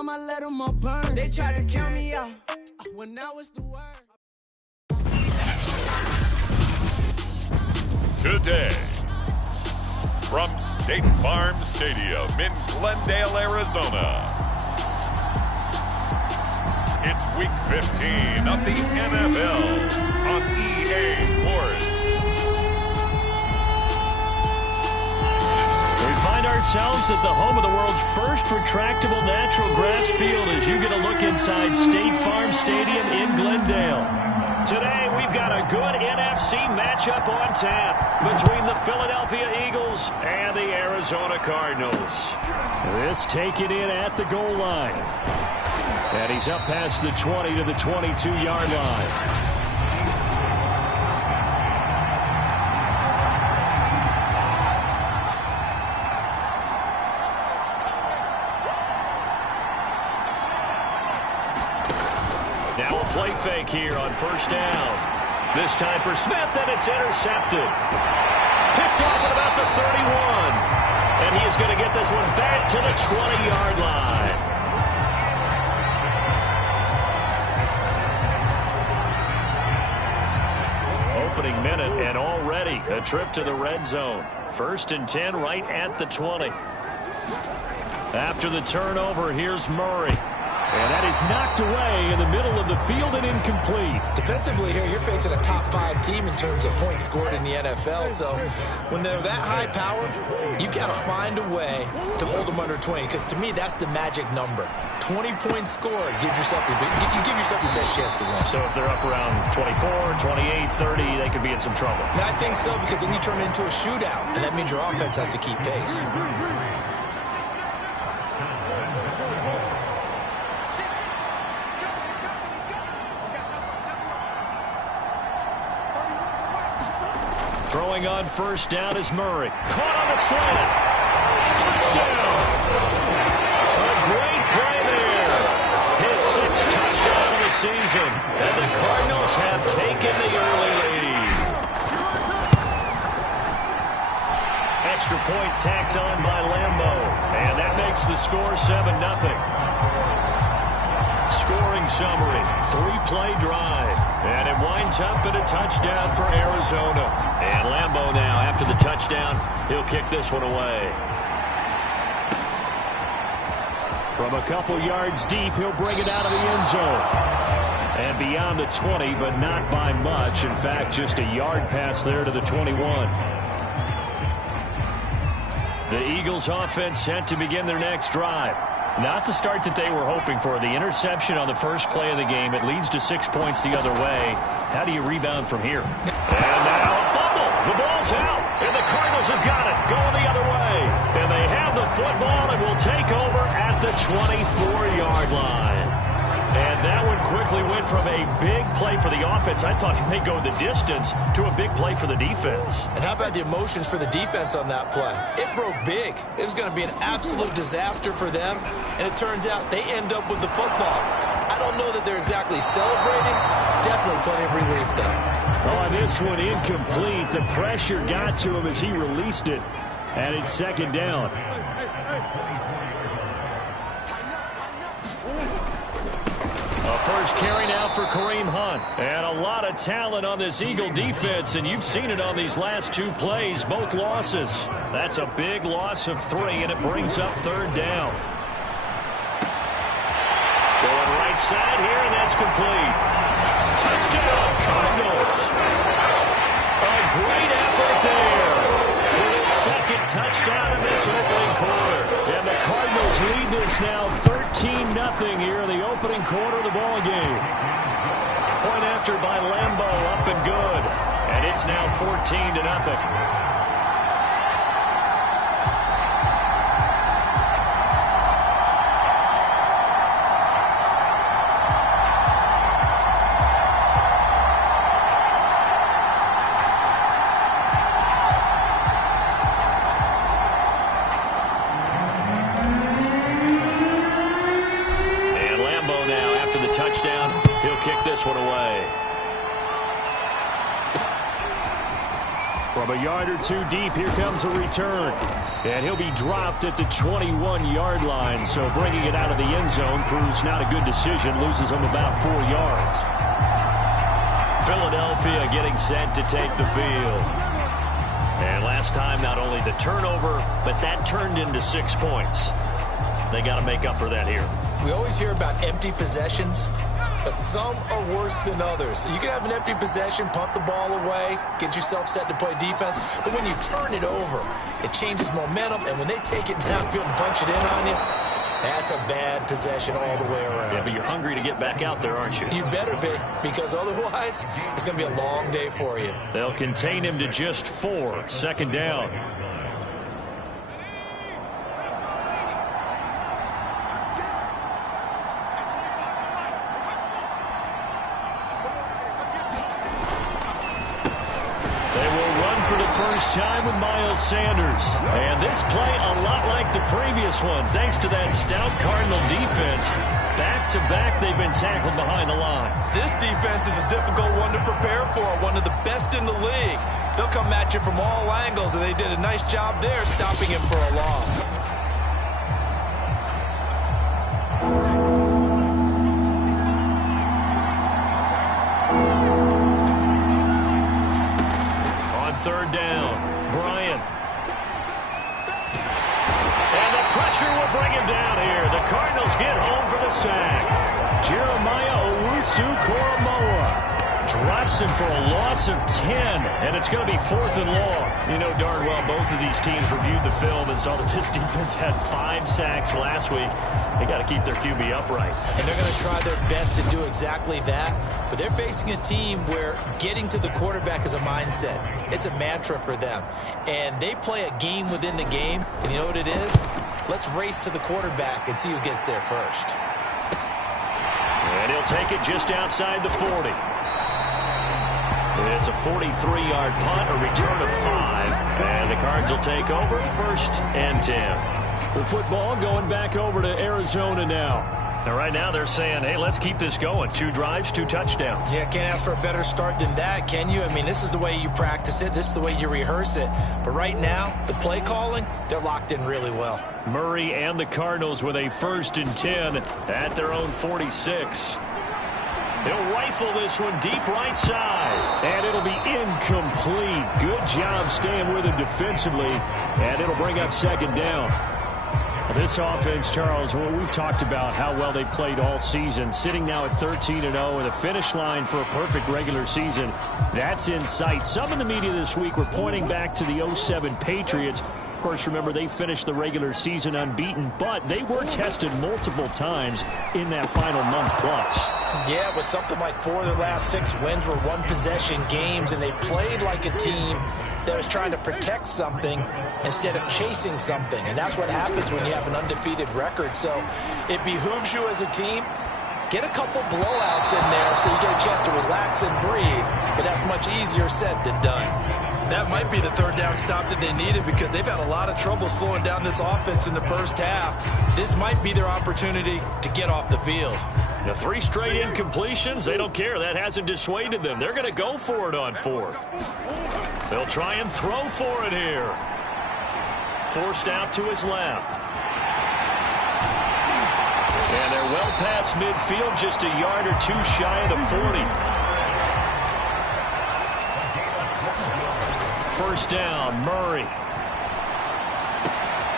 time I let them all burn. They tried to count me out when that was the word. Today, from State Farm Stadium in Glendale, Arizona, it's Week 15 of the NFL on EA Sports. We find ourselves at the home of the world's first retractable natural grass field as you get a look inside State Farm Stadium in Glendale. Today, we've got a good NFC matchup on tap between the Philadelphia Eagles and the Arizona Cardinals. This taken in at the goal line. And he's up past the 20 to the 22-yard line. Now a play fake here on first down. This time for Smith, and it's intercepted. Picked off at about the 31. And he is going to get this one back to the 20-yard line. Opening minute, and already a trip to the red zone. 1st and 10 right at the 20. After the turnover, here's Murray. And that is knocked away in the middle of the field and incomplete. Defensively here, you're facing a top-5 team in terms of points scored in the NFL. So when they're that high power, you got to find a way to hold them under 20. Because to me, that's the magic number. 20 points scored gives yourself you give yourself your best chance to win. So if they're up around 24, 28, 30, they could be in some trouble. I think so, because then you turn it into a shootout, and that means your offense has to keep pace. Throwing on first down is Murray. Caught on the slant. Touchdown. A great play there. His 6th touchdown of the season. And the Cardinals have taken the early lead. Extra point tacked on by Lambo. And that makes the score 7-0. Scoring summary, 3-play drive, and it winds up in a touchdown for Arizona. And Lambo now, after the touchdown, he'll kick this one away. From a couple yards deep, he'll bring it out of the end zone. And beyond the 20, but not by much. In fact, just a yard pass there to the 21. The Eagles offense set to begin their next drive. Not the start that they were hoping for. The interception on the first play of the game. It leads to 6 points the other way. How do you rebound from here? And now a fumble. The ball's out. And the Cardinals have got it. Going the other way. And they have the football and will take over at the 24-yard line. And that one quickly went from a big play for the offense. I thought he may go the distance to a big play for the defense. And how about the emotions for the defense on that play? It broke big. It was going to be an absolute disaster for them. And it turns out they end up with the football. I don't know that they're exactly celebrating. Definitely plenty of relief, though. Oh, and this one incomplete. The pressure got to him as he released it. And it's 2nd down. First carry now for Kareem Hunt. And a lot of talent on this Eagle defense, and you've seen it on these last 2 plays, both losses. That's a big loss of 3, and it brings up 3rd down. Going right side here, and that's complete. Touchdown, Cardinals. A great effort there. With his 2nd touchdown in this opening quarter. And the Cardinals lead this now 13-0 here in the opening quarter of the ball game. Point after by Lambo, up and good. And it's now 14-0. Touchdown. He'll kick this one away. From a yard or two deep, here comes a return. And he'll be dropped at the 21-yard line. So bringing it out of the end zone proves not a good decision. Loses him about 4 yards. Philadelphia getting set to take the field. And last time, not only the turnover, but that turned into 6 points. They got to make up for that here. We always hear about empty possessions, but some are worse than others. You can have an empty possession, punt the ball away, get yourself set to play defense, but when you turn it over, it changes momentum, and when they take it downfield and punch it in on you, that's a bad possession all the way around. Yeah, but you're hungry to get back out there, aren't you? You better be, because otherwise, it's going to be a long day for you. They'll contain him to just 4. Second down. First time with Miles Sanders. And this play a lot like the previous one, thanks to that stout Cardinal defense. Back-to-back, they've been tackled behind the line. This defense is a difficult one to prepare for, one of the best in the league. They'll come at you from all angles, and they did a nice job there stopping him for a loss. Third down, Bryant. And the pressure will bring him down here. The Cardinals get home for the sack. Jeremiah Owusu-Koramoah drops him for a loss of 10, and it's going to be 4th and long. You know darn well both of these teams reviewed the film and saw that this defense had 5 sacks last week. They got to keep their QB upright. And they're going to try their best to do exactly that. But they're facing a team where getting to the quarterback is a mindset. It's a mantra for them. And they play a game within the game. And you know what it is? Let's race to the quarterback and see who gets there first. And he'll take it just outside the 40. It's a 43-yard punt, a return of 5. And the Cards will take over 1st and 10. The football going back over to Arizona now. And right now they're saying, hey, let's keep this going. 2 drives, 2 touchdowns. Yeah, can't ask for a better start than that, can you? I mean, this is the way you practice it. This is the way you rehearse it. But right now, the play calling, they're locked in really well. Murray and the Cardinals with a 1st and 10 at their own 46. He'll rifle this one deep right side. And it'll be incomplete. Good job staying with him defensively. And it'll bring up 2nd down. This offense, Charles, well, we've talked about how well they played all season, sitting now at 13-0 and a finish line for a perfect regular season. That's in sight. Some in the media this week were pointing back to the 07 Patriots. Of course, remember, they finished the regular season unbeaten, but they were tested multiple times in that final month plus. Yeah, it was something like 4 of their last 6 wins were one-possession games, and they played like a team that was trying to protect something instead of chasing something. And that's what happens when you have an undefeated record. So it behooves you as a team, get a couple blowouts in there so you get a chance to relax and breathe. But that's much easier said than done. That might be the 3rd down stop that they needed, because they've had a lot of trouble slowing down this offense in the first half. This might be their opportunity to get off the field. The 3 straight incompletions, they don't care. That hasn't dissuaded them. They're going to go for it on 4th. They'll try and throw for it here. Forced out to his left. And they're well past midfield, just a yard or 2 shy of the 40. 1st down, Murray.